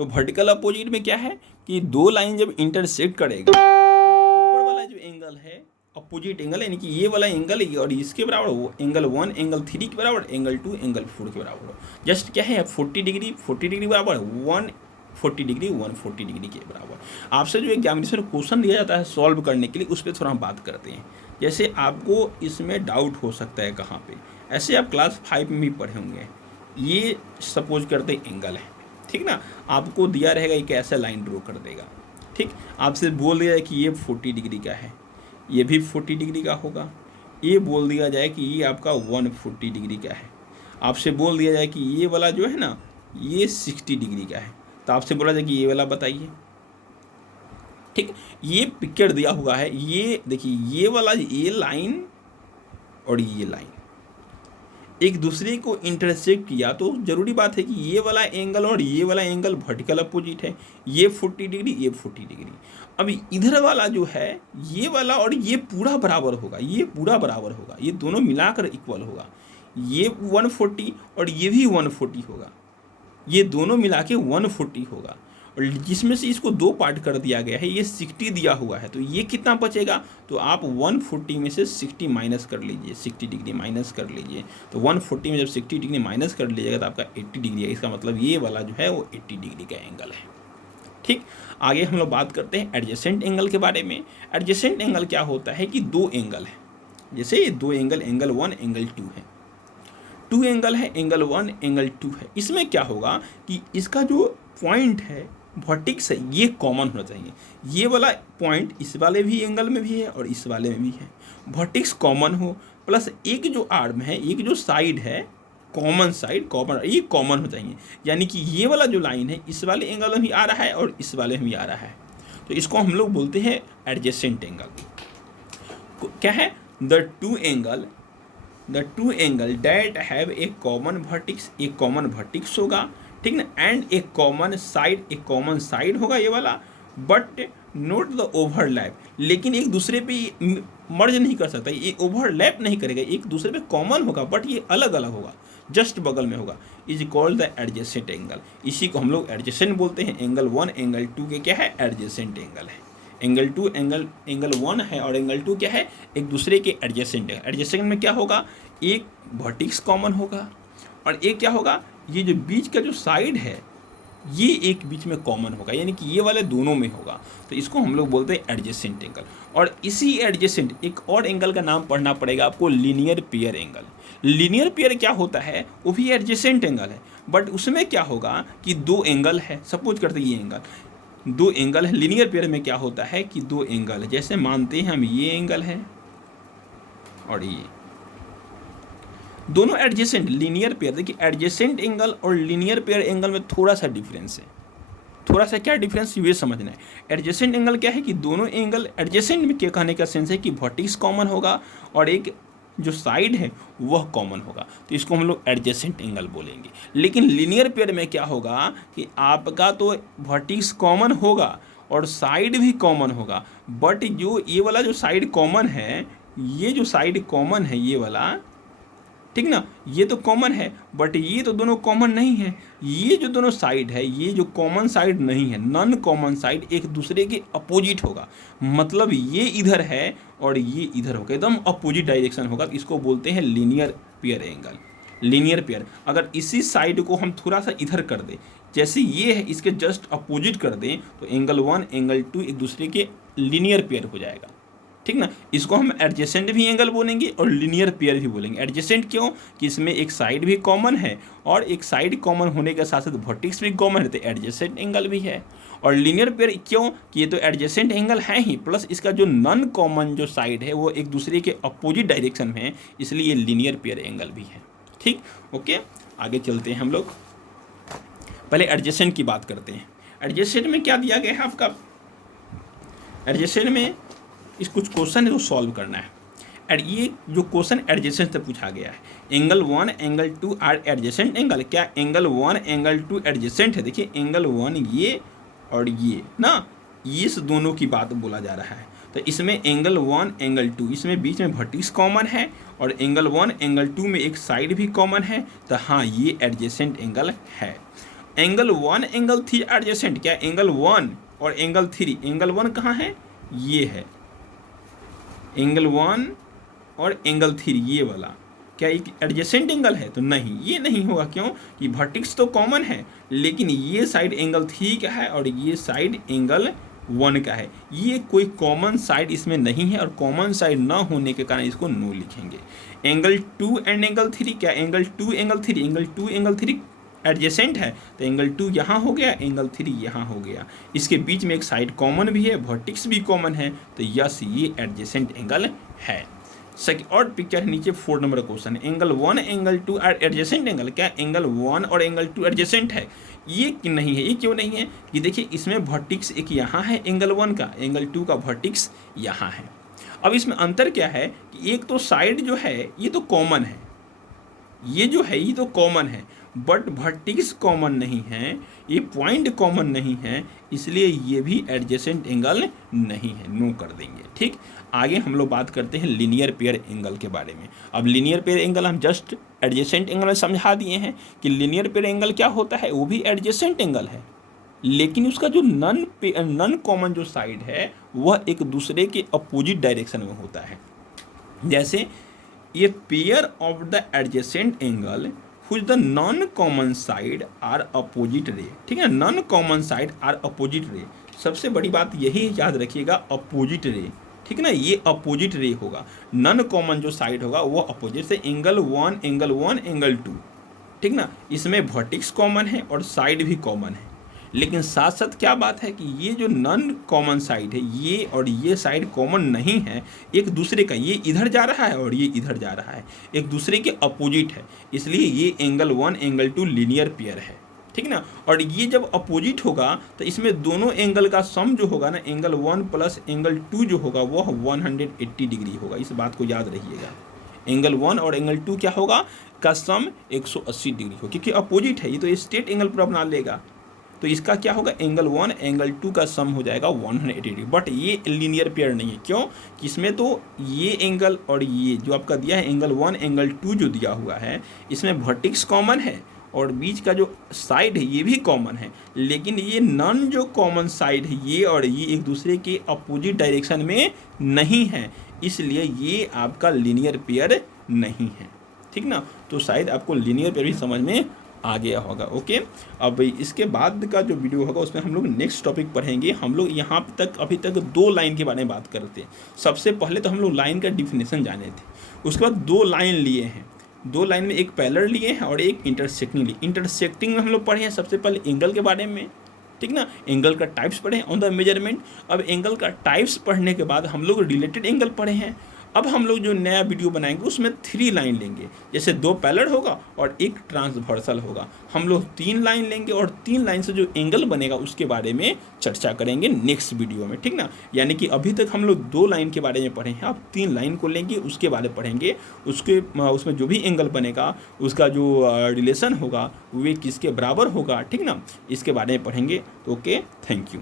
तो vertical opposite में क्या है कि दो लाइन जब इंटरसेक्ट करेगा ऊपर वाला जो एंगल है अपोजिट एंगल, यानी कि ये वाला एंगल और इसके बराबर हो, एंगल 1 एंगल 3 के बराबर, एंगल 2 एंगल 4 के बराबर हो। जस्ट क्या है 40 डिग्री बराबर 140 डिग्री 140 डिग्री के बराबर। आपसे जो एग्जामिनेशन क्वेश्चन दिया जाता है सॉल्व करने के लिए, उस पर थोड़ा हम बात करते हैं। जैसे आपको इसमें डाउट हो सकता है कहाँ पे, ऐसे आप क्लास 5 में भी पढ़े होंगे। ये सपोज करते एंगल है, ठीक ना, आपको दिया रहेगा एक ऐसा लाइन ड्रॉ कर देगा, ठीक, आपसे बोल दिया है कि ये 40 डिग्री का है, ये भी 40 डिग्री का होगा, ये बोल दिया जाए कि ये आपका 140 डिग्री का है, आपसे बोल दिया जाए कि ये वाला जो है ना ये 60 डिग्री का है, तो आपसे बोला जाए कि ये वाला बताइए, ठीक। ये पिक्चर दिया हुआ है, ये देखिए ये वाला, ये लाइन और ये लाइन एक दूसरे को इंटरसेक्ट किया, तो जरूरी बात है कि ये वाला एंगल और ये वाला एंगल वर्टिकल अपोजिट है, ये 40 डिग्री ये 40 डिग्री। अब इधर वाला जो है ये वाला और ये पूरा बराबर होगा, ये पूरा बराबर होगा, ये दोनों मिलाकर इक्वल होगा, ये 140 और ये भी 140 होगा, ये दोनों मिला के 140 होगा। और जिसमें से इसको दो पार्ट कर दिया गया है, ये 60 दिया हुआ है, तो ये कितना बचेगा, तो आप 140 में से 60 माइनस कर लीजिए, 60 डिग्री माइनस कर लीजिए, तो 140 में जब 60 डिग्री माइनस कर लीजिएगा तो आपका 80 डिग्री है। इसका मतलब ये वाला जो है वो 80 डिग्री का एंगल है, ठीक। आगे हम लोग बात करते हैं एडजेसेंट एंगल के बारे में। एडजेसेंट एंगल क्या होता है कि दो एंगल है, जैसे ये दो एंगल, एंगल 1 एंगल 2 है, 2 एंगल है, एंगल 1 एंगल 2 है। इसमें क्या होगा कि इसका जो पॉइंट है वर्टेक्स है ये कॉमन होना चाहिए, ये वाला पॉइंट इस वाले भी एंगल में भी है और इस वाले में भी है, वर्टेक्स कॉमन हो, प्लस एक जो आर्म है, एक जो साइड है कॉमन साइड, कॉमन, ये कॉमन हो चाहिए, यानी कि ये वाला जो लाइन है इस वाले एंगल में भी आ रहा है और इस वाले में भी आ रहा है, तो इसको हम लोग बोलते हैं एडजेसेंट एंगल। क्या है, the two angle that have a common vertex, एक कॉमन वर्टेक्स होगा, ठीक ना, एंड एक कॉमन साइड होगा ये वाला, बट नोट द ओवरलैप, लेकिन एक दूसरे पे मर्ज नहीं कर सकता, ये ओवरलैप नहीं करेगा, एक दूसरे पे कॉमन होगा बट ये अलग अलग होगा, जस्ट बगल में होगा, is called the adjacent angle. इसी को हम लोग एडजेसेंट बोलते हैं। एंगल 1 एंगल 2 के क्या है, एडजेसेंट एंगल है। एंगल 2 एंगल 1 है और एंगल 2 क्या है, एक दूसरे के एडजेसेंट है। एडजेसेंट में क्या होगा, एक वर्टेक्स कॉमन होगा और एक क्या होगा, ये जो बीच का जो साइड है ये एक बीच में कॉमन होगा, यानी कि ये वाले दोनों में होगा, तो इसको हम लोग बोलते हैं एडजेसेंट एंगल। और इसी एडजेसेंट एक और एंगल का नाम पढ़ना पड़ेगा आपको, linear pair angle. Linear pair क्या होता है, वो भी एडजेसेंट एंगल है, बट उसमें क्या होगा कि दो एंगल है, सपोज करते ये एंगल, दो एंगल है। लीनियर पेयर में क्या होता है कि दो एंगल है, जैसे मानते हैं हम ये एंगल है और ये दोनों एडजेसेंट। लीनियर पेयर, देखिए एडजेसेंट एंगल और लीनियर पेयर एंगल में थोड़ा सा डिफरेंस है, थोड़ा सा क्या डिफरेंस ये समझना है। एडजेसेंट एंगल क्या है कि दोनों एंगल, एडजेसेंट में क्या कहने का सेंस है कि वर्टेक्स कॉमन होगा और एक जो साइड है वह कॉमन होगा, तो इसको हम लोग एडजेसेंट एंगल बोलेंगे। लेकिन लीनियर पेयर में क्या होगा कि आपका तो वर्टेक्स कॉमन होगा और साइड भी कॉमन होगा, बट जो ये वाला जो साइड कॉमन है, ये जो साइड कॉमन है ये वाला, ठीक ना, ये तो कॉमन है बट ये तो दोनों कॉमन नहीं है। ये जो दोनों साइड है, ये जो कॉमन साइड नहीं है, नॉन कॉमन साइड एक दूसरे के अपोजिट होगा, मतलब ये इधर है और ये इधर होगा, एकदम अपोजिट डायरेक्शन होगा, तो इसको बोलते हैं linear pair angle. Linear pair, अगर इसी साइड को हम थोड़ा सा इधर कर दें, जैसे ये है इसके जस्ट अपोजिट कर दें, तो एंगल 1 एंगल 2 एक दूसरे के लीनियर पेयर हो जाएगा, ठीक ना। इसको हम एडजेसेंट भी एंगल बोलेंगे और लीनियर पेयर भी बोलेंगे। एडजेसेंट क्यों कि इसमें एक साइड भी कॉमन है और एक साइड कॉमन होने के साथ साथ वर्टेक्स भी कॉमन है, तो एडजेसेंट एंगल भी है। और लीनियर पेयर क्यों कि ये तो एडजेसेंट एंगल है ही, प्लस इसका जो नॉन कॉमन जो साइड है वो एक दूसरे के अपोजिट डायरेक्शन में है, इसलिए ये लीनियर पेयर एंगल भी है, ठीक। ओके, आगे चलते हैं हम लोग, पहले एडजेसेंट की बात करते हैं। एडजेसेंट में क्या दिया गया है आपका, एडजेसेंट में इस कुछ क्वेश्चन है जो सॉल्व करना है। और ये जो क्वेश्चन एडजेसेंट से पूछा गया है, angle 1 angle 2 are adjacent angle, क्या एंगल 1 एंगल 2 एडजेसेंट है। देखिए एंगल 1 ये और ये ना, इस दोनों की बात बोला जा रहा है, तो इसमें एंगल 1 एंगल 2 इसमें बीच में वर्टेक्स कॉमन है और एंगल 1 एंगल 2 में एक साइड भी कॉमन है, तो हाँ ये एडजेसेंट एंगल है। एंगल 1 एंगल 3 एडजेसेंट, क्या एंगल 1 और एंगल 3, एंगल 1 कहाँ है, ये है एंगल 1 और एंगल 3, ये वाला क्या एक एडजेसेंट एंगल है, तो नहीं, ये नहीं होगा। क्यों कि वर्टेक्स तो कॉमन है, लेकिन ये साइड एंगल 3 का है और ये साइड एंगल 1 का है, ये कोई कॉमन साइड इसमें नहीं है, और कॉमन साइड ना होने के कारण इसको नो लिखेंगे। एंगल 2 एंड एंगल 3, क्या angle 2 angle 3, angle 2 angle 3 adjacent है, तो एंगल 2 यहाँ हो गया, एंगल 3 यहाँ हो गया, इसके बीच में एक साइड कॉमन भी है, वर्टेक्स भी कॉमन है, तो यस ये एडजेसेंट एंगल है। सेकंड और पिक्चर नीचे 4 number question, angle 1 angle 2 are adjacent angle, क्या एंगल 1 और एंगल 2 एडजेसेंट है, ये नहीं है। ये क्यों नहीं है कि देखिए इसमें वर्टेक्स एक यहाँ है एंगल 1 का, एंगल 2 का वर्टेक्स यहाँ है। अब इसमें अंतर क्या है कि एक तो साइड जो है ये तो कॉमन है, ये जो है ये तो कॉमन है, बट वर्टेक्स कॉमन नहीं है, ये पॉइंट कॉमन नहीं है, इसलिए ये भी एडजेसेंट एंगल नहीं है, नो कर देंगे। ठीक, आगे हम लोग बात करते हैं लीनियर पेयर एंगल के बारे में। अब लीनियर पेयर एंगल हम जस्ट एडजेसेंट एंगल समझा दिए हैं कि लीनियर पेयर एंगल क्या होता है, वो भी एडजेसेंट एंगल है, लेकिन उसका जो नन कॉमन जो साइड है वह एक दूसरे के अपोजिट डायरेक्शन में होता है। जैसे ये pair of the adjacent angle which the non common side are opposite ray, ठीक है, non common side are opposite ray. सबसे बड़ी बात यही याद रखिएगा, अपोजिट रे, ठीक है ना, ये अपोजिट रे होगा, नॉन कॉमन जो साइड होगा वो अपोजिट से एंगल 1 एंगल 1 एंगल 2, ठीक ना, इसमें वर्टेक्स कॉमन है और साइड भी कॉमन है, लेकिन साथ साथ क्या बात है कि ये जो नॉन कॉमन साइड है ये और ये साइड कॉमन नहीं है एक दूसरे का, ये इधर जा रहा है और ये इधर जा रहा है, एक दूसरे के अपोजिट है, इसलिए ये एंगल 1 एंगल 2 लीनियर पेयर है, ठीक ना। और ये जब अपोजिट होगा तो इसमें दोनों एंगल का सम जो होगा ना, एंगल 1 प्लस एंगल 2 जो होगा वह 180 डिग्री होगा, इस बात को याद रखिएगा। एंगल 1 और एंगल 2 क्या होगा का सम 180 डिग्री हो, क्योंकि अपोजिट है, ये तो स्ट्रेट एंगल पूरा बना लेगा, तो इसका क्या होगा एंगल 1 एंगल 2 का सम हो जाएगा 180 डिग्री। बट ये लीनियर पेयर नहीं है, क्यों कि इसमें तो ये एंगल और ये जो आपका दिया है एंगल 1 एंगल 2 जो दिया हुआ है, इसमें वर्टेक्स कॉमन है और बीच का जो साइड है ये भी कॉमन है, लेकिन ये नॉन जो कॉमन साइड है ये और ये एक दूसरे के अपोजिट डायरेक्शन में नहीं है, इसलिए ये आपका लीनियर पेयर नहीं है, ठीक ना। तो शायद आपको लीनियर पेयर भी समझ में आ गया होगा। ओके, अब इसके बाद का जो वीडियो होगा उसमें हम लोग नेक्स्ट टॉपिक पढ़ेंगे। हम लोग यहाँ तक अभी तक 2 लाइन के बारे में बात करते हैं। सबसे पहले तो हम लोग लाइन का डिफिनेशन जाने थे, उसके बाद 2 लाइन लिए हैं, 2 लाइन में एक पैरेलल लिए हैं और एक इंटरसेक्टिंग लिए। इंटरसेक्टिंग में हम लोग पढ़े हैं सबसे पहले एंगल के बारे में, ठीक ना, एंगल का टाइप्स पढ़े हैं ऑन द मेजरमेंट। अब एंगल का टाइप्स पढ़ने के बाद हम लोग रिलेटेड एंगल पढ़े हैं। अब हम लोग जो नया वीडियो बनाएंगे उसमें 3 लाइन लेंगे, जैसे 2 पैरेलल होगा और एक ट्रांसवर्सल होगा। हम लोग 3 लाइन लेंगे और 3 लाइन से जो एंगल बनेगा उसके बारे में चर्चा करेंगे नेक्स्ट वीडियो में, ठीक ना। यानी कि अभी तक हम लोग 2 लाइन के बारे में पढ़े हैं, अब 3 लाइन को लेंगे, उसके बारे में पढ़ेंगे, उसमें जो भी एंगल बनेगा उसका जो रिलेशन होगा वे किसके बराबर होगा, ठीक ना, इसके बारे में पढ़ेंगे। Okay, thank you.